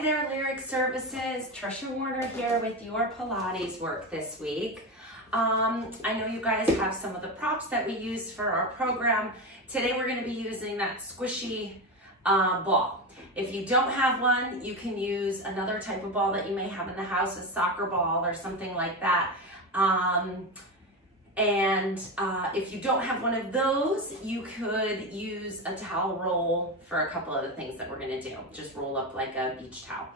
Hi there, Lyric Services. Trisha Warner here with your Pilates work this week. I know you guys have some of the props that we use for our program. Today we're going to be using that squishy ball. If you don't have one, you can use another type of ball that you may have in the house, a soccer ball or something like that. If you don't have one of those, you could use a towel roll for a couple of the things that we're gonna do. Just roll up like a beach towel.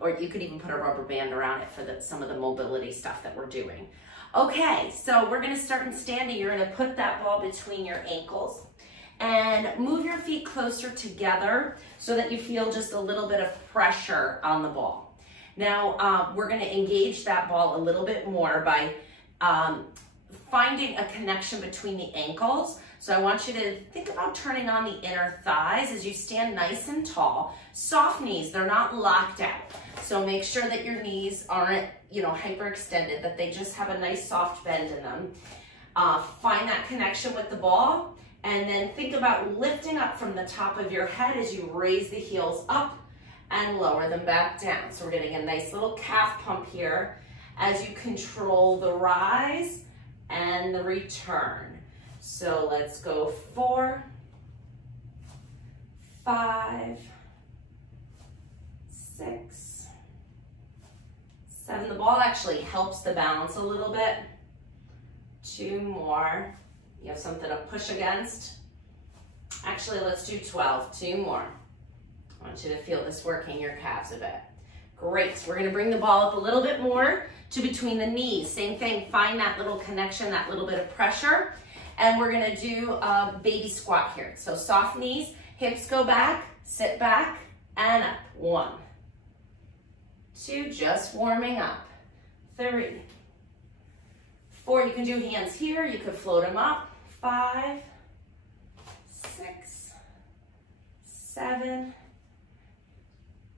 Or you could even put a rubber band around it for some of the mobility stuff that we're doing. Okay, so we're gonna start in standing. You're gonna put that ball between your ankles and move your feet closer together so that you feel just a little bit of pressure on the ball. Now, we're gonna engage that ball a little bit more by finding a connection between the ankles. So I want you to think about turning on the inner thighs as you stand nice and tall. Soft knees, they're not locked out. So make sure that your knees aren't, hyperextended, that they just have a nice soft bend in them. Find that connection with the ball, and then think about lifting up from the top of your head as you raise the heels up and lower them back down. So we're getting a nice little calf pump here as you control the rise and the return. So let's go 4, 5, 6, 7. The ball actually helps the balance a little bit. 2 more. You have something to push against. Actually, let's do 12. 2 more. I want you to feel this working your calves a bit. Great. So we're going to bring the ball up a little bit more to between the knees. Same thing, find that little connection, that little bit of pressure. And we're gonna do a baby squat here. So soft knees, hips go back, sit back, and up. 1, 2, just warming up. 3, 4, you can do hands here, you could float them up. 5, 6, 7,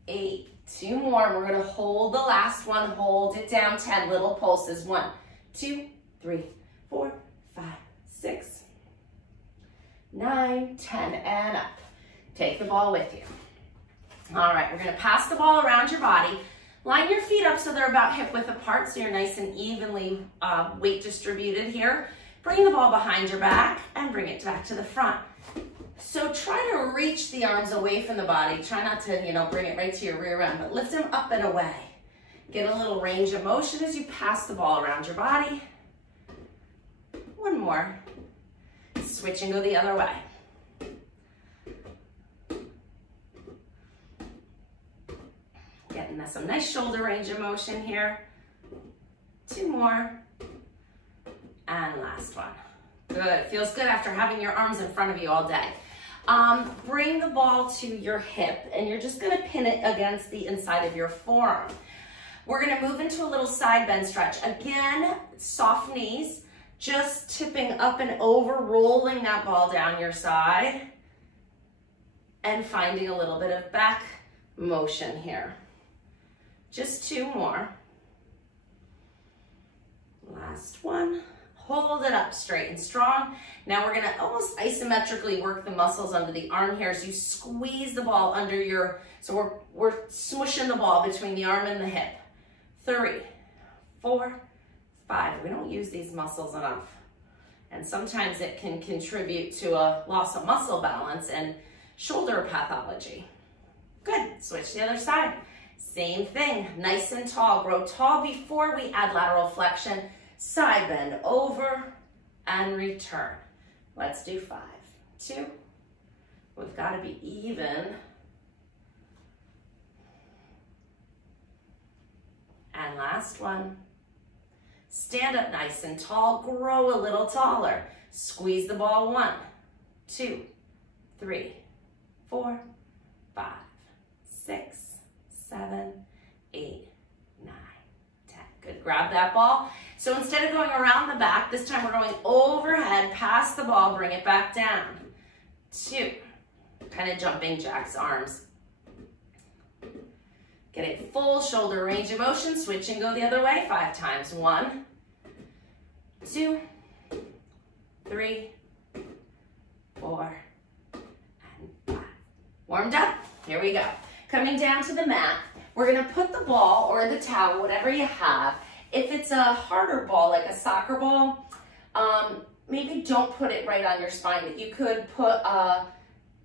8. 2 more. We're going to hold the last one. Hold it down. 10 little pulses. 1, 2, 3, 4, 5, 6, 9, 10, and up. Take the ball with you. All right, we're going to pass the ball around your body. Line your feet up so they're about hip width apart, so you're nice and evenly weight distributed here. Bring the ball behind your back and bring it back to the front. So try to reach the arms away from the body. Try not to, bring it right to your rear end, but lift them up and away. Get a little range of motion as you pass the ball around your body. 1 more. Switch and go the other way. Getting some nice shoulder range of motion here. 2 more. And last one. Good. Feels good after having your arms in front of you all day. Bring the ball to your hip, and you're just going to pin it against the inside of your forearm. We're going to move into a little side bend stretch. Again, soft knees, just tipping up and over, rolling that ball down your side, and finding a little bit of back motion here. Just 2 more. Last one. Hold it up straight and strong. Now we're gonna almost isometrically work the muscles under the arm here as you squeeze the ball under your, so we're smushing the ball between the arm and the hip. 3, 4, 5. We don't use these muscles enough. And sometimes it can contribute to a loss of muscle balance and shoulder pathology. Good, switch to the other side. Same thing, nice and tall. Grow tall before we add lateral flexion. Side bend over and return. Let's do 5, 2. We've got to be even. And last one. Stand up nice and tall. Grow a little taller. Squeeze the ball. 1, 2, 3, 4, 5, 6, 7, 8, 9, 10. Good. Grab that ball. So instead of going around the back, this time we're going overhead, pass the ball, bring it back down. 2. Kind of jumping jacks arms. Get a full shoulder range of motion. Switch and go the other way 5 times. 1, 2, 3, 4, and 5. Warmed up. Here we go. Coming down to the mat, we're gonna put the ball or the towel, whatever you have. If it's a harder ball, like a soccer ball, maybe don't put it right on your spine. You could put a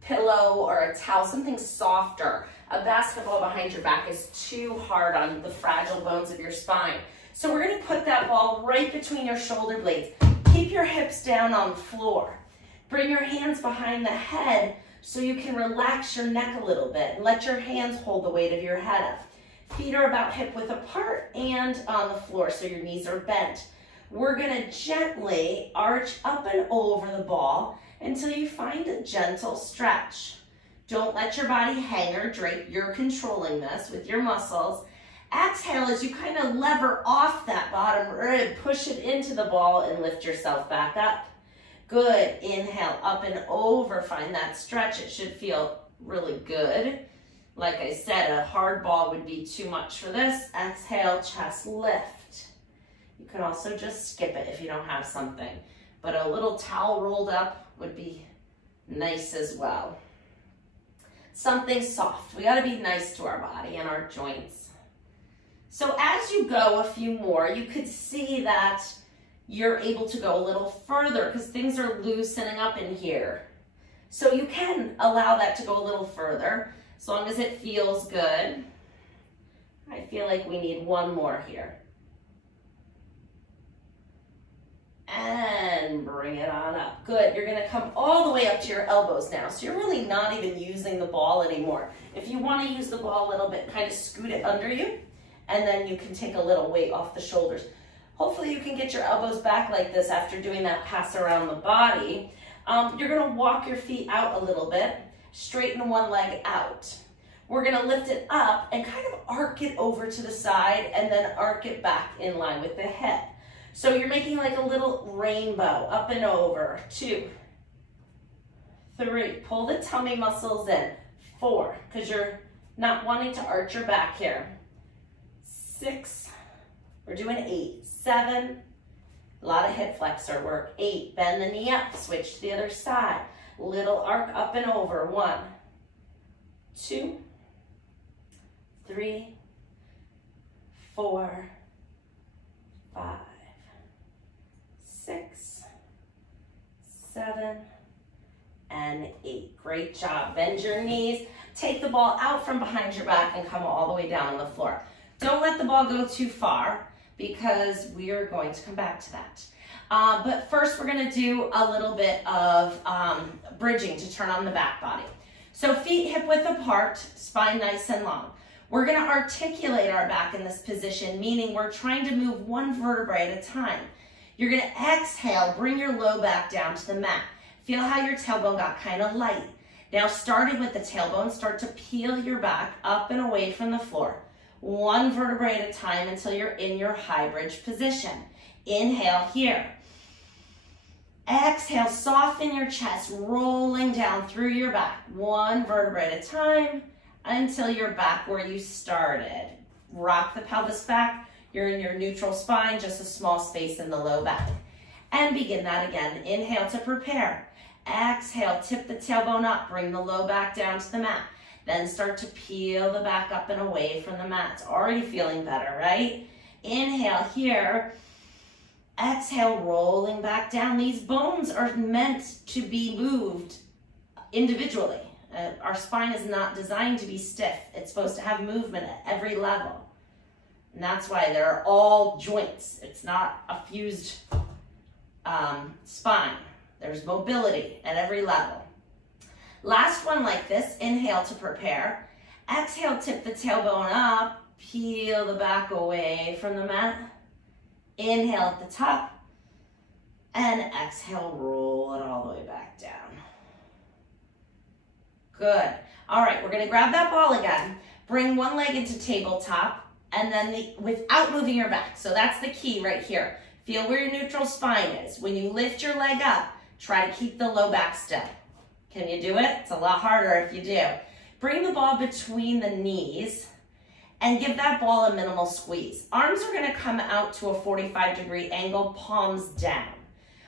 pillow or a towel, something softer. A basketball behind your back is too hard on the fragile bones of your spine. So we're gonna put that ball right between your shoulder blades. Keep your hips down on the floor. Bring your hands behind the head so you can relax your neck a little bit and let your hands hold the weight of your head up. Feet are about hip width apart and on the floor so your knees are bent. We're gonna gently arch up and over the ball until you find a gentle stretch. Don't let your body hang or drape. You're controlling this with your muscles. Exhale as you kind of lever off that bottom rib, push it into the ball and lift yourself back up. Good. Inhale, up and over. Find that stretch. It should feel really good. Like I said, a hard ball would be too much for this. Exhale, chest lift. You can also just skip it if you don't have something. But a little towel rolled up would be nice as well. Something soft. We got to be nice to our body and our joints. So as you go a few more, you could see that you're able to go a little further because things are loosening up in here. So you can allow that to go a little further as long as it feels good. I feel like we need one more here. And bring it on up. Good. You're going to come all the way up to your elbows now. So you're really not even using the ball anymore. If you want to use the ball a little bit, kind of scoot it under you, and then you can take a little weight off the shoulders. Hopefully you can get your elbows back like this after doing that pass around the body. You're going to walk your feet out a little bit, straighten one leg out. We're going to lift it up and kind of arc it over to the side and then arc it back in line with the hip. So you're making like a little rainbow, up and over. 2, 3, pull the tummy muscles in. 4, because you're not wanting to arch your back here. 6, we're doing 8, 7, a lot of hip flexor work. 8, bend the knee up, switch to the other side. Little arc up and over. 1, 2, 3, 4, 5, 6, 7, and 8. Great job. Bend your knees. Take the ball out from behind your back and come all the way down on the floor. Don't let the ball go too far because we are going to come back to that. But first we're going to do a little bit of bridging to turn on the back body. So feet hip width apart, spine nice and long. We're going to articulate our back in this position, meaning we're trying to move one vertebrae at a time. You're going to exhale, bring your low back down to the mat. Feel how your tailbone got kind of light. Now starting with the tailbone, start to peel your back up and away from the floor. One vertebrae at a time until you're in your high bridge position. Inhale here. Exhale, soften your chest, rolling down through your back. One vertebrae at a time until you're back where you started. Rock the pelvis back. You're in your neutral spine, just a small space in the low back. And begin that again. Inhale to prepare. Exhale, tip the tailbone up, bring the low back down to the mat. Then start to peel the back up and away from the mat. It's already feeling better, right? Inhale here. Exhale, rolling back down. These bones are meant to be moved individually. Our spine is not designed to be stiff. It's supposed to have movement at every level. And that's why they're all joints. It's not a fused spine. There's mobility at every level. Last one like this. Inhale to prepare. Exhale, tip the tailbone up. Peel the back away from the mat. Inhale at the top. And exhale, roll it all the way back down. Good. All right, we're going to grab that ball again. Bring one leg into tabletop. And then without moving your back. So that's the key right here. Feel where your neutral spine is. When you lift your leg up, try to keep the low back still. Can you do it? It's a lot harder if you do. Bring the ball between the knees and give that ball a minimal squeeze. Arms are going to come out to a 45-degree angle, palms down.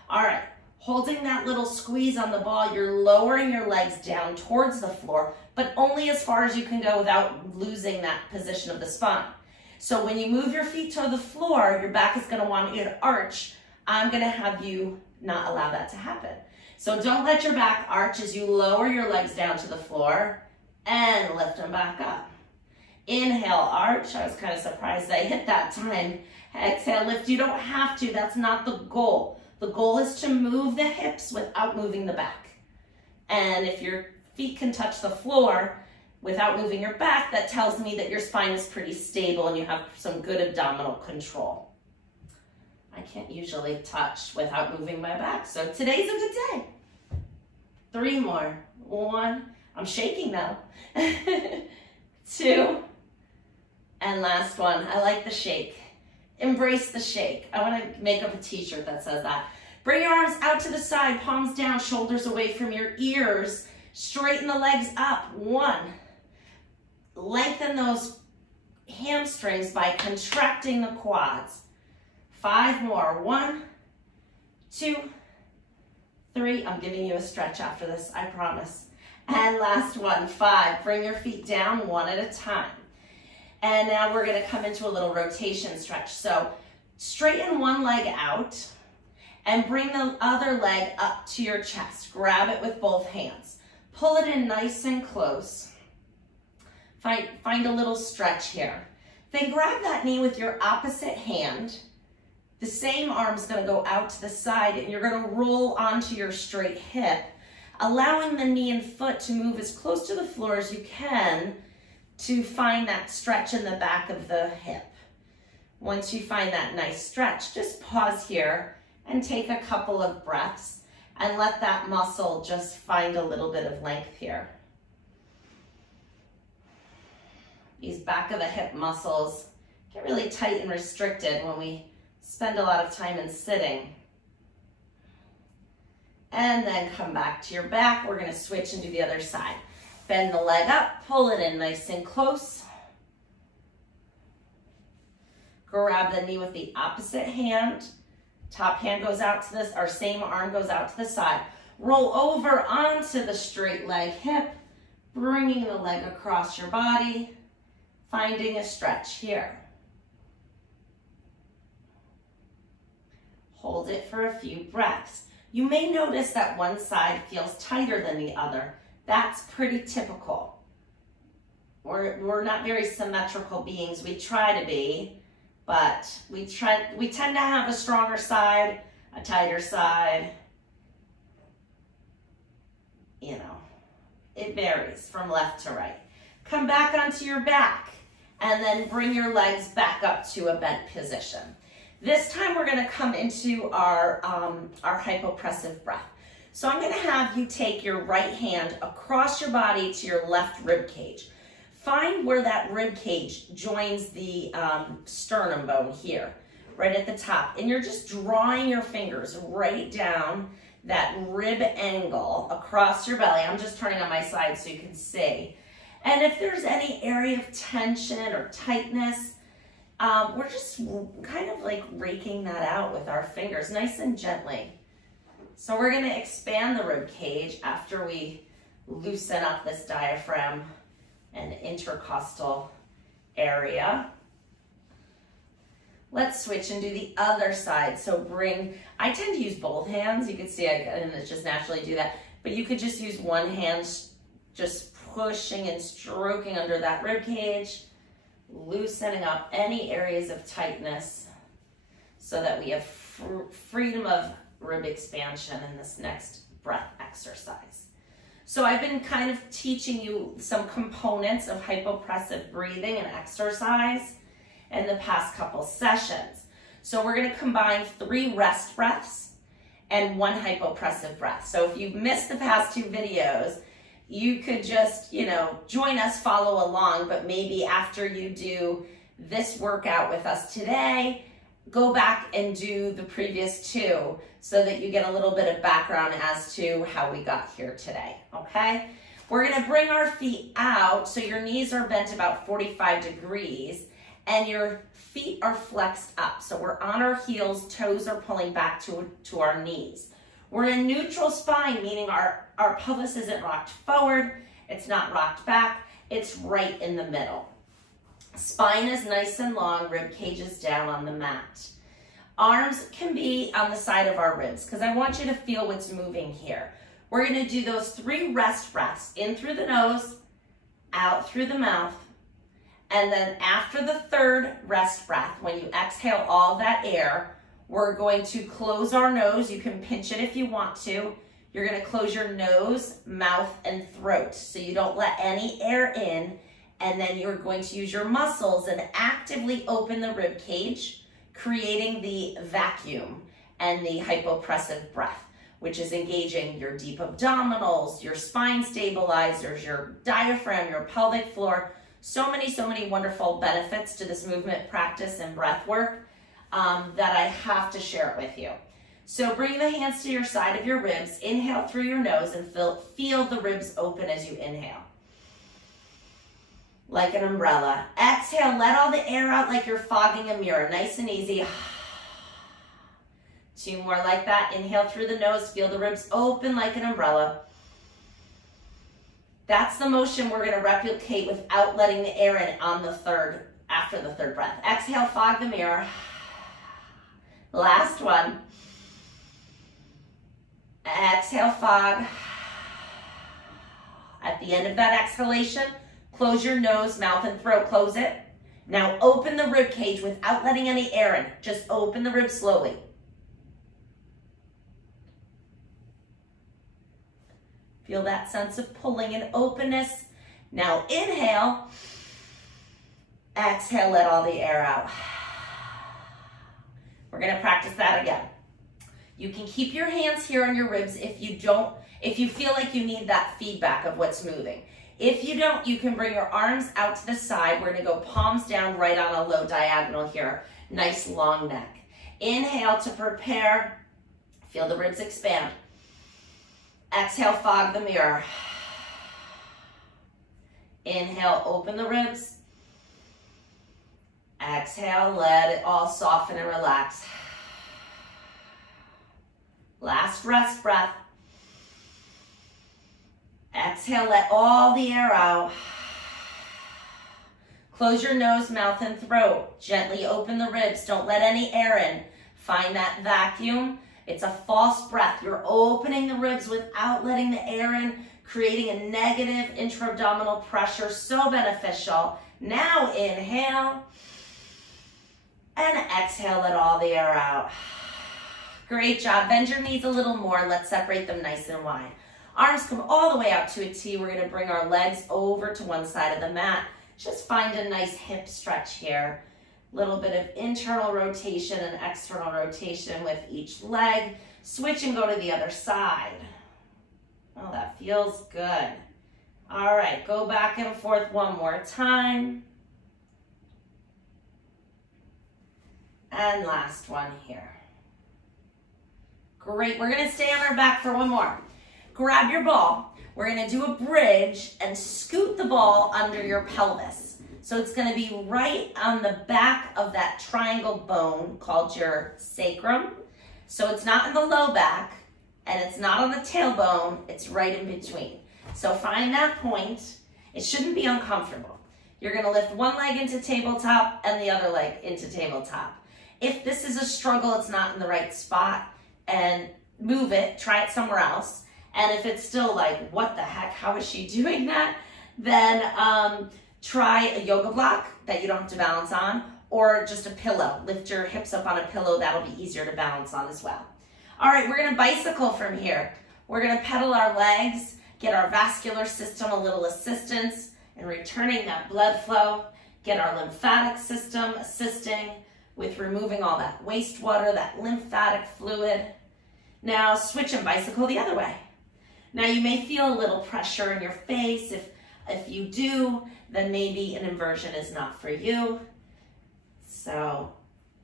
All right, Holding that little squeeze on the ball, you're lowering your legs down towards the floor, but only as far as you can go without losing that position of the spine. So when you move your feet to the floor, your back is going to want you to arch. I'm going to have you not allow that to happen. So don't let your back arch as you lower your legs down to the floor and lift them back up. Inhale, arch. I was kind of surprised I hit that time. Exhale, lift. You don't have to. That's not the goal. The goal is to move the hips without moving the back. And if your feet can touch the floor without moving your back, that tells me that your spine is pretty stable and you have some good abdominal control. I can't usually touch without moving my back, so today's a good day. 3 more. 1, I'm shaking now. 2, and last one. I like the shake. Embrace the shake. I want to make up a t-shirt that says that. Bring your arms out to the side, palms down, shoulders away from your ears. Straighten the legs up. 1. Lengthen those hamstrings by contracting the quads. 5 more. 1, 2, 3. I'm giving you a stretch after this, I promise. And last one. 5. Bring your feet down one at a time. And now we're going to come into a little rotation stretch. So straighten one leg out and bring the other leg up to your chest. Grab it with both hands. Pull it in nice and close. Find a little stretch here. Then grab that knee with your opposite hand. The same arm's going to go out to the side and you're going to roll onto your straight hip, allowing the knee and foot to move as close to the floor as you can to find that stretch in the back of the hip. Once you find that nice stretch, just pause here and take a couple of breaths and let that muscle just find a little bit of length here. These back of the hip muscles get really tight and restricted when we spend a lot of time in sitting. And then come back to your back. We're going to switch and do the other side. Bend the leg up, pull it in nice and close. Grab the knee with the opposite hand. Top hand goes out to this, our same arm goes out to the side. Roll over onto the straight leg hip, bringing the leg across your body, finding a stretch here. Hold it for a few breaths. You may notice that one side feels tighter than the other. That's pretty typical. We're not very symmetrical beings. We try to be, but we tend to have a stronger side, a tighter side. You know, it varies from left to right. Come back onto your back and then bring your legs back up to a bent position. This time we're going to come into our hypopressive breath. So I'm going to have you take your right hand across your body to your left rib cage. Find where that rib cage joins the sternum bone here, right at the top. And you're just drawing your fingers right down that rib angle across your belly. I'm just turning on my side so you can see. And if there's any area of tension or tightness, we're just kind of like raking that out with our fingers, nice and gently. So we're going to expand the rib cage after we loosen up this diaphragm and intercostal area. Let's switch and do the other side. So I tend to use both hands. You can see I just naturally do that. But you could just use one hand, just pushing and stroking under that rib cage, loosening up any areas of tightness so that we have freedom of rib expansion in this next breath exercise. So I've been kind of teaching you some components of hypopressive breathing and exercise in the past couple sessions. So we're going to combine 3 rest breaths and 1 hypopressive breath. So if you've missed the past 2 videos, you could just, join us, follow along, but maybe after you do this workout with us today, go back and do the previous 2 so that you get a little bit of background as to how we got here today, okay? We're gonna bring our feet out so your knees are bent about 45 degrees and your feet are flexed up. So we're on our heels, toes are pulling back to our knees. We're in neutral spine, meaning our pelvis isn't rocked forward, it's not rocked back, it's right in the middle. Spine is nice and long, rib cage is down on the mat. Arms can be on the side of our ribs because I want you to feel what's moving here. We're going to do those 3 rest breaths, in through the nose, out through the mouth, and then after the 3rd rest breath, when you exhale all that air, we're going to close our nose. You can pinch it if you want to. You're going to close your nose, mouth, and throat so you don't let any air in, and then you're going to use your muscles and actively open the rib cage, creating the vacuum and the hypopressive breath, which is engaging your deep abdominals, your spine stabilizers, your diaphragm, your pelvic floor. So many wonderful benefits to this movement practice and breath work that I have to share it with you. So bring the hands to your side of your ribs, inhale through your nose and feel the ribs open as you inhale. Like an umbrella. Exhale, let all the air out like you're fogging a mirror, nice and easy. 2 more like that. Inhale through the nose, feel the ribs open like an umbrella. That's the motion we're gonna replicate without letting the air in on the after the 3rd breath. Exhale, fog the mirror. Last one. Exhale, fog. At the end of that exhalation, close your nose, mouth, and throat, close it. Now open the rib cage without letting any air in. Just open the ribs slowly. Feel that sense of pulling and openness. Now inhale, exhale, let all the air out. We're gonna practice that again. You can keep your hands here on your ribs if you feel like you need that feedback of what's moving. If you don't, you can bring your arms out to the side. We're gonna go palms down right on a low diagonal here. Nice long neck. Inhale to prepare. Feel the ribs expand. Exhale, fog the mirror. Inhale, open the ribs. Exhale, let it all soften and relax. Last rest breath. Exhale, let all the air out. Close your nose, mouth, and throat. Gently open the ribs. Don't let any air in. Find that vacuum. It's a false breath. You're opening the ribs without letting the air in, creating a negative intra-abdominal pressure. So beneficial. Now inhale. And exhale, let all the air out. Great job. Bend your knees a little more. Let's separate them nice and wide. Arms come all the way out to a T. We're going to bring our legs over to one side of the mat. Just find a nice hip stretch here. Little bit of internal rotation and external rotation with each leg. Switch and go to the other side. Oh, that feels good. All right, go back and forth one more time. And last one here. Great, we're gonna stay on our back for one more. Grab your ball. We're gonna do a bridge and scoot the ball under your pelvis. So it's gonna be right on the back of that triangle bone called your sacrum. So it's not in the low back and it's not on the tailbone, it's right in between. So find that point. It shouldn't be uncomfortable. You're gonna lift one leg into tabletop and the other leg into tabletop. If this is a struggle, it's not in the right spot, and move it, try it somewhere else. And if it's still like, what the heck, how is she doing that? Then try a yoga block that you don't have to balance on, or just a pillow. Lift your hips up on a pillow, that'll be easier to balance on as well. All right, we're gonna bicycle from here. We're gonna pedal our legs, get our vascular system a little assistance, and returning that blood flow, get our lymphatic system assisting with removing all that wastewater, that lymphatic fluid. Now switch and bicycle the other way. Now you may feel a little pressure in your face. If you do, then maybe an inversion is not for you. So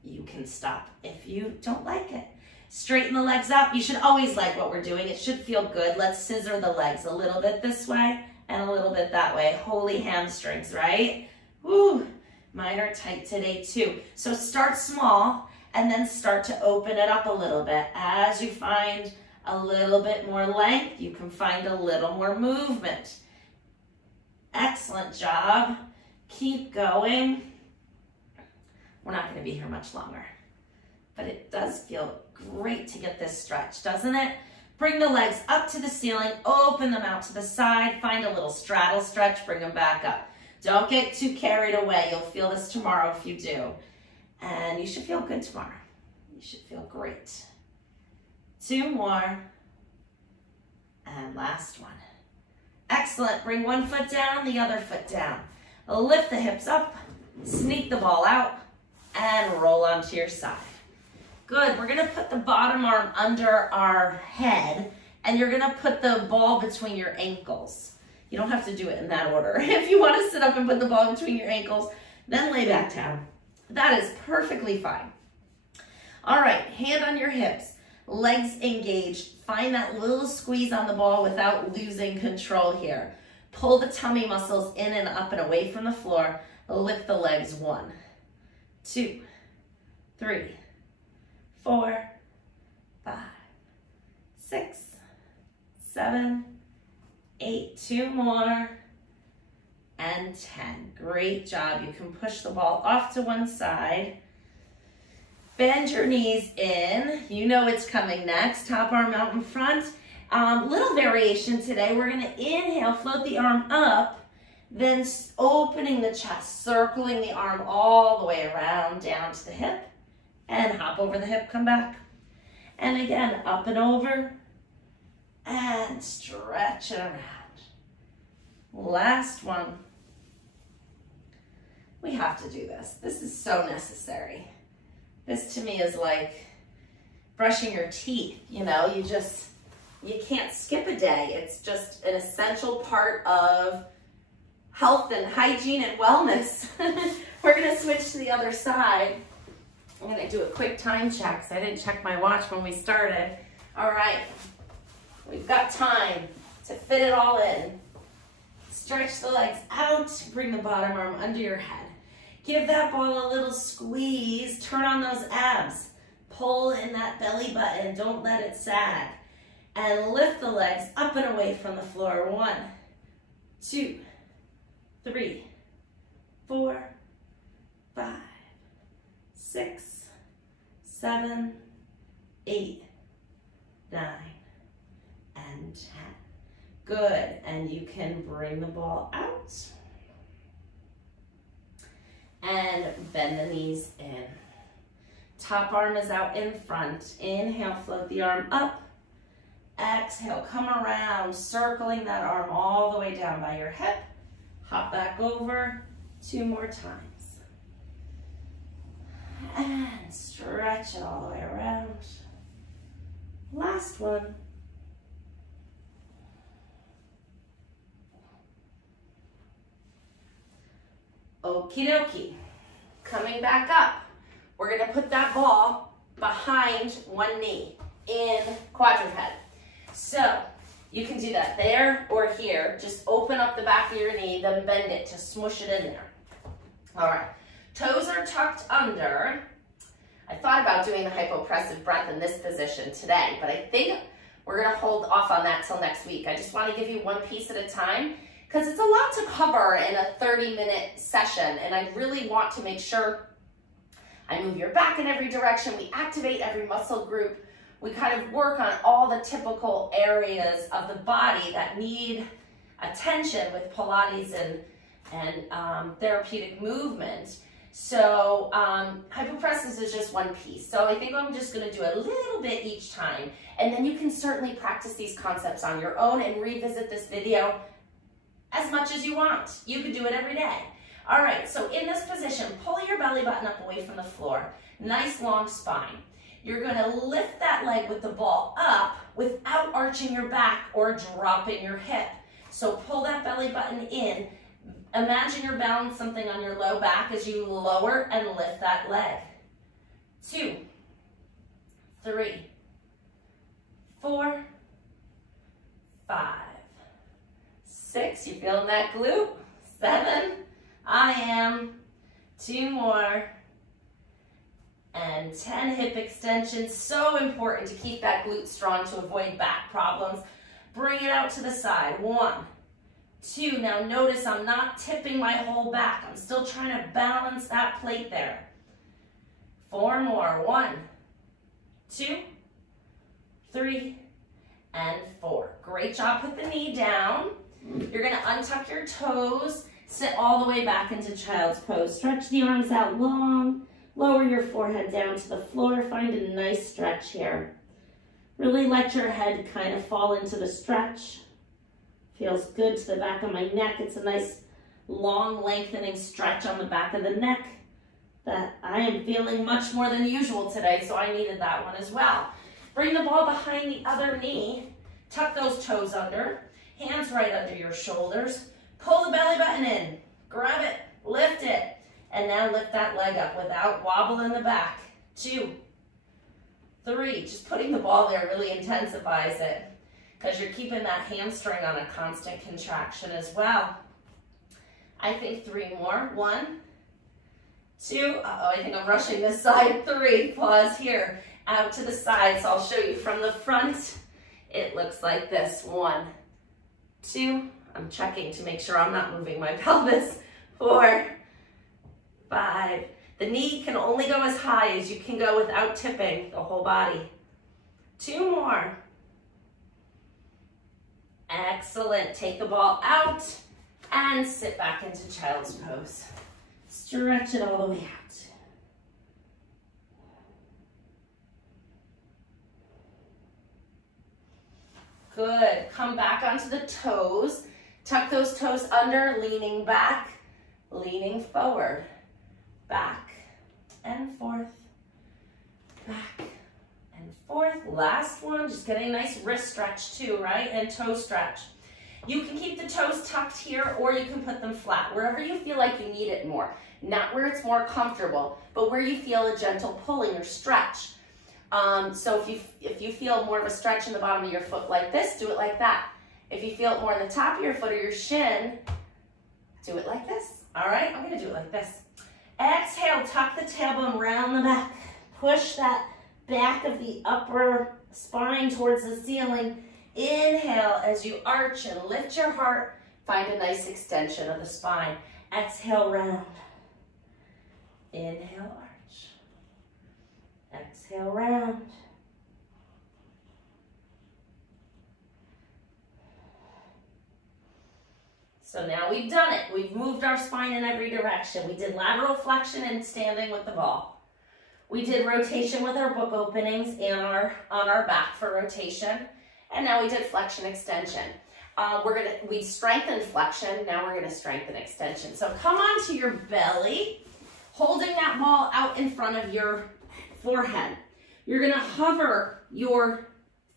you can stop if you don't like it. Straighten the legs up. You should always like what we're doing. It should feel good. Let's scissor the legs a little bit this way and a little bit that way. Holy hamstrings, right? Woo! Mine are tight today too. So start small and then start to open it up a little bit as you find a little bit more length, you can find a little more movement. Excellent job. Keep going. We're not going to be here much longer, but it does feel great to get this stretch, doesn't it? Bring the legs up to the ceiling, open them out to the side, find a little straddle stretch, bring them back up. Don't get too carried away. You'll feel this tomorrow if you do. And you should feel good tomorrow. You should feel great. 2 more. And last one. Excellent. Bring one foot down, the other foot down. Lift the hips up, sneak the ball out, and roll onto your side. Good. We're going to put the bottom arm under our head, and you're going to put the ball between your ankles. You don't have to do it in that order. If you want to sit up and put the ball between your ankles, then lay back down. That is perfectly fine. All right, hand on your hips, legs engaged. Find that little squeeze on the ball without losing control here. Pull the tummy muscles in and up and away from the floor. Lift the legs. 1, 2, 3, 4, 5, 6, 7, 8, 2 more, and 10. Great job. You can push the ball off to one side. Bend your knees in. You know it's coming next. Top arm out in front. Little variation today. We're going to inhale, float the arm up, then opening the chest, circling the arm all the way around, down to the hip, and hop over the hip, come back. And again, up and over, and stretch it around. Last one. We have to do this. This is so necessary. This to me is like brushing your teeth, you know, you can't skip a day. It's just an essential part of health and hygiene and wellness. We're gonna switch to the other side. I'm gonna do a quick time check, so I didn't check my watch when we started. All right, we've got time to fit it all in. Stretch the legs out, bring the bottom arm under your head. Give that ball a little squeeze, turn on those abs. Pull in that belly button, don't let it sag. And lift the legs up and away from the floor. 1, 2, 3, 4, 5, 6, 7, 8, 9, and 10. Good, and you can bring the ball out. And bend the knees in. Top arm is out in front. Inhale, float the arm up. Exhale, come around, circling that arm all the way down by your hip. Hop back over 2 more times. And stretch it all the way around. Last one. Okie dokie. Coming back up. We're going to put that ball behind one knee in quadruped. So you can do that there or here. Just open up the back of your knee, then bend it to smush it in there. All right. Toes are tucked under. I thought about doing the hypopressive breath in this position today, but I think we're going to hold off on that till next week. I just want to give you one piece at a time, because it's a lot to cover in a 30-minute session, and I really want to make sure I move your back in every direction, we activate every muscle group, we kind of work on all the typical areas of the body that need attention with Pilates and therapeutic movement. So hypopressive is just one piece. So I think I'm just going to do a little bit each time, and then you can certainly practice these concepts on your own and revisit this video as much as you want. You could do it every day. All right, so in this position, pull your belly button up away from the floor. Nice long spine. You're going to lift that leg with the ball up without arching your back or dropping your hip. So pull that belly button in. Imagine you're balancing something on your low back as you lower and lift that leg. 2, 3, 4, 5, 6, you feeling that glute? 7, I am. 2 more. And and 10 hip extensions. So important to keep that glute strong to avoid back problems. Bring it out to the side. 1, 2. Now notice I'm not tipping my whole back. I'm still trying to balance that plate there. 4 more. 1, 2, 3, and 4. Great job. Put the knee down. You're going to untuck your toes. Sit all the way back into child's pose. Stretch the arms out long. Lower your forehead down to the floor. Find a nice stretch here. Really let your head kind of fall into the stretch. Feels good to the back of my neck. It's a nice long lengthening stretch on the back of the neck that I am feeling much more than usual today, so I needed that one as well. Bring the ball behind the other knee. Tuck those toes under. Hands right under your shoulders. Pull the belly button in. Grab it. Lift it. And now lift that leg up without wobble in the back. 2, 3. Just putting the ball there really intensifies it because you're keeping that hamstring on a constant contraction as well. I think 3 more. 1, 2. Uh-oh, I think I'm rushing this side. 3. Pause here. Out to the side. So I'll show you from the front. It looks like this. 1, 2. I'm checking to make sure I'm not moving my pelvis. 4, 5. The knee can only go as high as you can go without tipping the whole body. 2 more. Excellent. Take the ball out and sit back into child's pose. Stretch it all the way out. Good. Come back onto the toes. Tuck those toes under, leaning back, leaning forward. Back and forth. Back and forth. Last one. Just getting a nice wrist stretch too, right? And toe stretch. You can keep the toes tucked here or you can put them flat, wherever you feel like you need it more. Not where it's more comfortable, but where you feel a gentle pulling or stretch. So if you feel more of a stretch in the bottom of your foot like this, do it like that. If you feel it more in the top of your foot or your shin, do it like this. All right, I'm gonna do it like this. Exhale, tuck the tailbone around the back. Push that back of the upper spine towards the ceiling. Inhale as you arch and lift your heart. Find a nice extension of the spine. Exhale, round. Inhale, arch. Exhale, round. So now we've done it. We've moved our spine in every direction. We did lateral flexion and standing with the ball. We did rotation with our book openings and on our back for rotation. And now we did flexion extension. We strengthened flexion. Now we're gonna strengthen extension. So come onto your belly, holding that ball out in front of your forehead. You're gonna hover your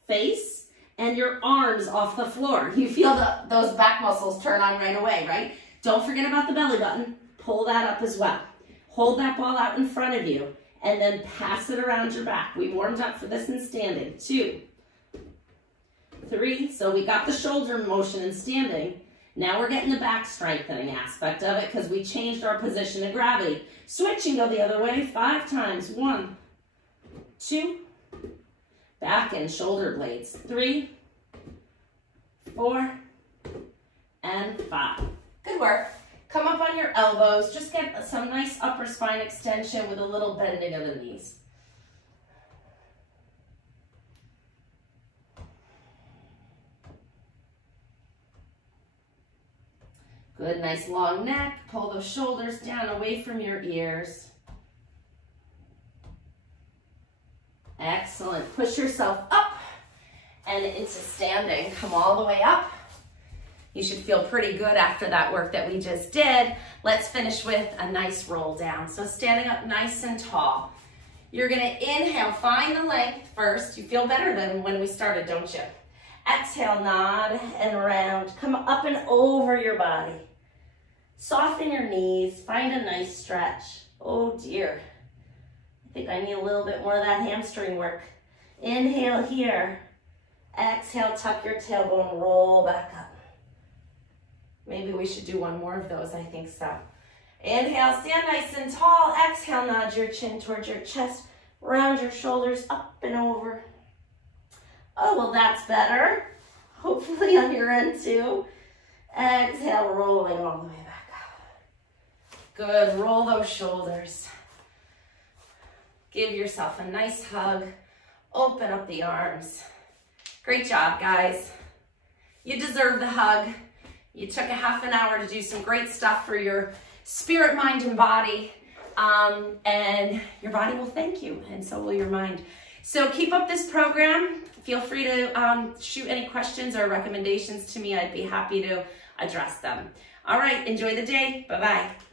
face and your arms off the floor. You feel those back muscles turn on right away, right? Don't forget about the belly button. Pull that up as well. Hold that ball out in front of you and then pass it around your back. We warmed up for this in standing. 2, 3. So we got the shoulder motion in standing. Now we're getting the back strengthening aspect of it because we changed our position of gravity. Switch and go the other way 5 times. 1, 2. Back and shoulder blades. 3, 4, and 5. Good work. Come up on your elbows. Just get some nice upper spine extension with a little bending of the knees. Good, nice long neck. Pull those shoulders down away from your ears. Excellent. Push yourself up and into standing. Come all the way up. You should feel pretty good after that work that we just did. Let's finish with a nice roll down. So standing up nice and tall. You're gonna inhale, find the length first. You feel better than when we started, don't you? Exhale, nod and round. Come up and over your body. Soften your knees, find a nice stretch. Oh dear. I think I need a little bit more of that hamstring work. Inhale here. Exhale, tuck your tailbone, roll back up. Maybe we should do one more of those, I think so. Inhale, stand nice and tall. Exhale, nod your chin towards your chest. Round your shoulders up and over. Oh, well, that's better. Hopefully on your end too. Exhale, rolling all the way back up. Good, roll those shoulders. Give yourself a nice hug. Open up the arms. Great job, guys. You deserve the hug. You took a half an hour to do some great stuff for your spirit, mind, and body. And your body will thank you, and so will your mind. So keep up this program. Feel free to shoot any questions or recommendations to me. I'd be happy to address them. All right, enjoy the day. Bye-bye.